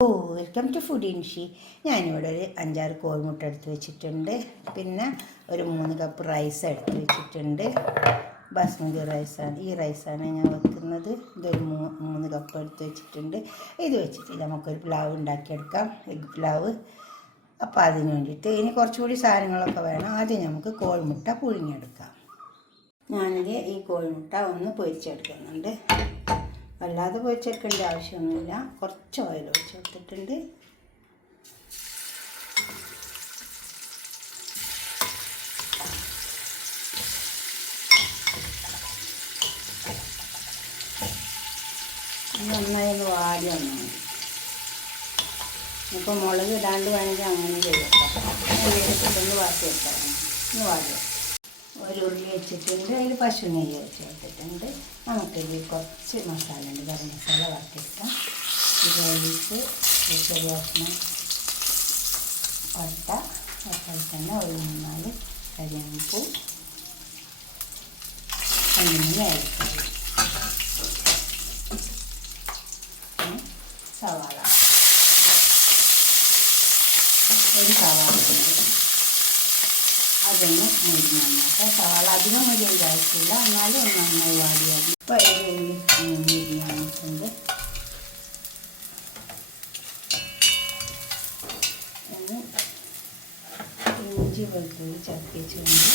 Welcome to food ഇൻഷി. ഞാനിവിടെ ഒരു 5-6 കോഴിമുട്ട എടുത്ത് വെച്ചിട്ടുണ്ട്. പിന്നെ ഒരു 3 കപ്പ് റൈസ് എടുത്ത് വെച്ചിട്ടുണ്ട്. ബാസ്മതി റൈസാണ്, ഈ റൈസാണ് ഞാൻ വെക്കുന്നത്. ഇതൊരു 3 കപ്പ് എടുത്ത് വെച്ചിട്ടുണ്ട്. ഇത് വെച്ചിട്ട് നമുക്കൊരു പ്ലാവ് ഉണ്ടാക്കിയെടുക്കാം, എഗ് പ്ലാവ്. അപ്പോൾ അതിന് വേണ്ടിയിട്ട് ഇനി കുറച്ചുകൂടി സാധനങ്ങളൊക്കെ വേണം. ആദ്യം നമുക്ക് കോഴിമുട്ട പുഴുങ്ങിയെടുക്കാം. ഞാനിത് ഈ കോഴിമുട്ട ഒന്ന് പൊരിച്ചെടുക്കുന്നുണ്ട്. വല്ലാതെ പൊരിച്ചെടുക്കേണ്ട ആവശ്യമൊന്നുമില്ല. കുറച്ച് ഓയിൽ ഒഴിച്ച് കൊടുത്തിട്ടുണ്ട്. നന്നായി ഒന്ന് വാടി വന്നാൽ മതി. ഇപ്പോൾ മുളക് ഇടാണ്ട് വേണമെങ്കിൽ അങ്ങനെ ചെയ്തെടുക്കാം. ഒന്ന് വാട്ടി വെക്കാം. ഒന്ന് വാടി ഒരു ഉള്ളി വെച്ചിട്ടുണ്ട്. അതിൽ പശു നെയ്യ് വെച്ച് കൊടുത്തിട്ടുണ്ട്. നമുക്കിതിൽ കുറച്ച് മസാല ഉണ്ട്, ഗരം മസാല വാട്ടിയെടുക്കാം. ഇതിലേക്ക് ചെറിയ കഷ്ണം പട്ട, അതുപോലെ തന്നെ ഒരു 3-4 കരിയാമ്പൂ, 2-3 ഏലക്കായ, സവാള, ഒരു സവാള അതൊന്ന് മുരിഞ്ഞ് വന്നിട്ട്, സവാള അധികം മുരിയേണ്ട ആവശ്യമില്ല, എന്നാലും ഒന്ന് നന്നായി വാടിയാൽ. ഇപ്പോൾ മുരിഞ്ഞ് വന്നിട്ടുണ്ട്. ഇഞ്ചി വെളുത്തുള്ളി ചതപ്പിച്ചുകൊണ്ട്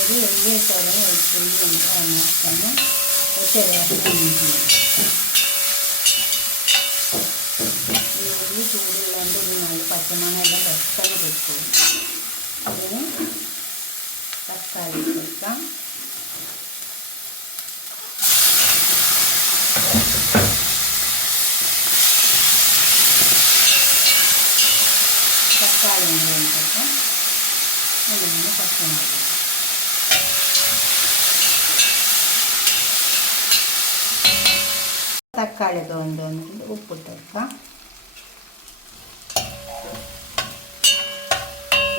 ഒരു വലിയ കുളം വെളുത്തുള്ളി ഉണ്ട്. അതിനകത്തന്നെ ചെറിയ ഇഞ്ചി ചൂടുള്ളതുകൊണ്ട് ഇത് നല്ല പച്ചമണമെല്ലാം പെട്ടെന്ന് പൊയ്ക്കും. അതിന് തക്കാളി കൊടുക്കാം. തക്കാളി വേണ്ടിയിട്ട് അതിന് പച്ചമുളക്, തക്കാളി തോന്നിട്ട് ഉപ്പിട്ട് വെക്കാം.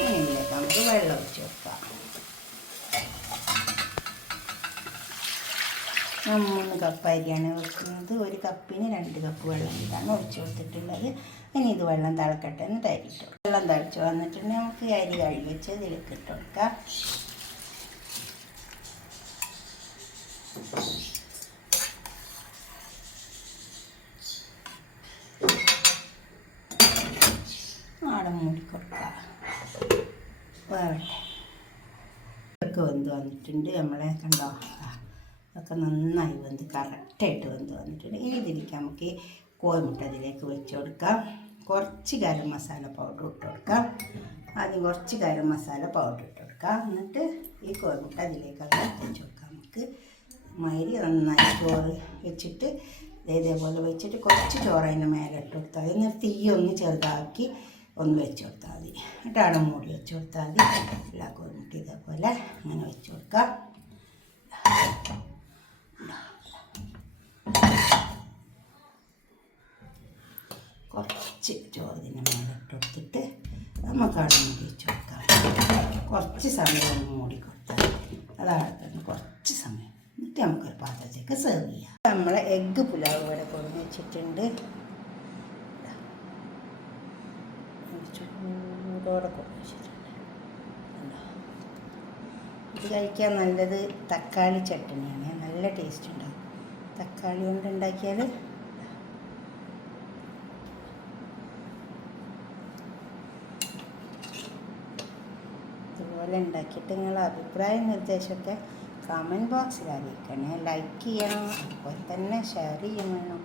അതിലേക്ക് നമുക്ക് വെള്ളം ഒഴിച്ച് വെക്കാം. ഞാൻ 3 കപ്പ് അരിയാണ് വെക്കുന്നത്. 1 കപ്പിന് 2 കപ്പ് വെള്ളം ഇതാണ് ഒഴിച്ച് കൊടുത്തിട്ടുള്ളത്. ഇനി ഇത് വെള്ളം തിളക്കട്ടെ എന്ന് തരിട്ടു. വെള്ളം തിളച്ച് വന്നിട്ടുണ്ടെങ്കിൽ നമുക്ക് അരി കഴുകി വെച്ച് ഇതിലേക്ക് ഇട്ട് കൊടുക്കാം. ആടെ മൂടിക്കൊടുക്കാം. വേവട്ടെ. ഒക്കെ വെന്ത് വന്നിട്ടുണ്ട്. നമ്മളെ കണ്ടോ, ഒക്കെ നന്നായി വെന്ത് കറക്റ്റായിട്ട് വെന്ത് വന്നിട്ടുണ്ട്. ഇനി ഇതിലേക്ക് നമുക്ക് കോഴിമുട്ട ഇതിലേക്ക് വെച്ച് കൊടുക്കാം. കുറച്ച് ഗരം മസാല പൗഡർ ഇട്ട് കൊടുക്കാം. ആദ്യം കുറച്ച് ഗരം മസാല പൗഡർ ഇട്ട് കൊടുക്കാം. എന്നിട്ട് ഈ കോഴിമുട്ട അതിലേക്കൊക്കെ വെച്ച് കൊടുക്കാം. നമുക്ക് മൈരി നന്നായി ചോറ് വെച്ചിട്ട് ഇതേപോലെ വെച്ചിട്ട് കുറച്ച് ചോറ് അതിൻ്റെ മേലെ ഇട്ട് കൊടുത്താൽ മതി. എന്നിട്ട് തീ ഒന്ന് ചെറുതാക്കി ഒന്ന് വെച്ച് കൊടുത്താൽ മതി. എന്നിട്ട് അവിടെ മൂടി വെച്ച് കൊടുത്താൽ മതി. എല്ലാ കോഴിമുട്ട ഇതേപോലെ അങ്ങനെ വെച്ച് കൊടുക്കാം. കുറച്ച് ചോറിന് മേലെ ഇട്ട് കൊടുത്തിട്ട് നമുക്ക് അവിടെ മൂടി വെച്ച് കൊടുക്കാം. കുറച്ച് സമയം ഒന്ന് മൂടി കൊടുത്താൽ അതാണ് തന്നെ കുറച്ച് സമയം. എന്നിട്ട് നമുക്കൊരു പാത്രത്തേക്ക് സെർവ് ചെയ്യാം. നമ്മളെ എഗ്ഗ് പുലാവ് ഇവിടെ കൊടുന്ന് വെച്ചിട്ടുണ്ട്. ചൂടോടെ കൊടുന്ന് വെച്ചിട്ടുണ്ട്. ഇത് കഴിക്കാൻ നല്ലത് തക്കാളി ചട്നിയാണ്. നല്ല ടേസ്റ്റ് ഉണ്ടാവും തക്കാളി കൊണ്ട് ഉണ്ടാക്കിയാൽ. ഇതുപോലെ ഉണ്ടാക്കിയിട്ട് നിങ്ങളുടെ അഭിപ്രായ നിർദ്ദേശമൊക്കെ കമൻറ്റ് ബോക്സിൽ അറിയിക്കണേ. ലൈക്ക് ചെയ്യണം, അതുപോലെ തന്നെ ഷെയർ ചെയ്യും വേണം.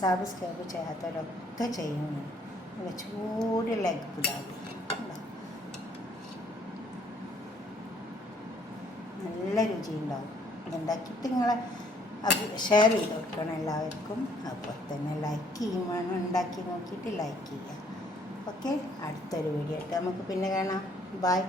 സബ്സ്ക്രൈബ് ചെയ്യാത്തവരൊക്കെ ചെയ്യണം. നല്ല ചൂടുള്ള എഗ് പുലാവ് നല്ല രുചി ഉണ്ടാവും. ഉണ്ടാക്കിയിട്ട് നിങ്ങളെ ഷെയർ ചെയ്ത് കൊടുക്കണം എല്ലാവർക്കും. അതുപോലെ തന്നെ ലൈക്ക് ചെയ്യും വേണം. ഉണ്ടാക്കി നോക്കിയിട്ട് ലൈക്ക് ചെയ്യുക. ഓക്കെ, അടുത്തൊരു വീഡിയോ ആയിട്ട് നമുക്ക് പിന്നെ കാണാം. ബൈ.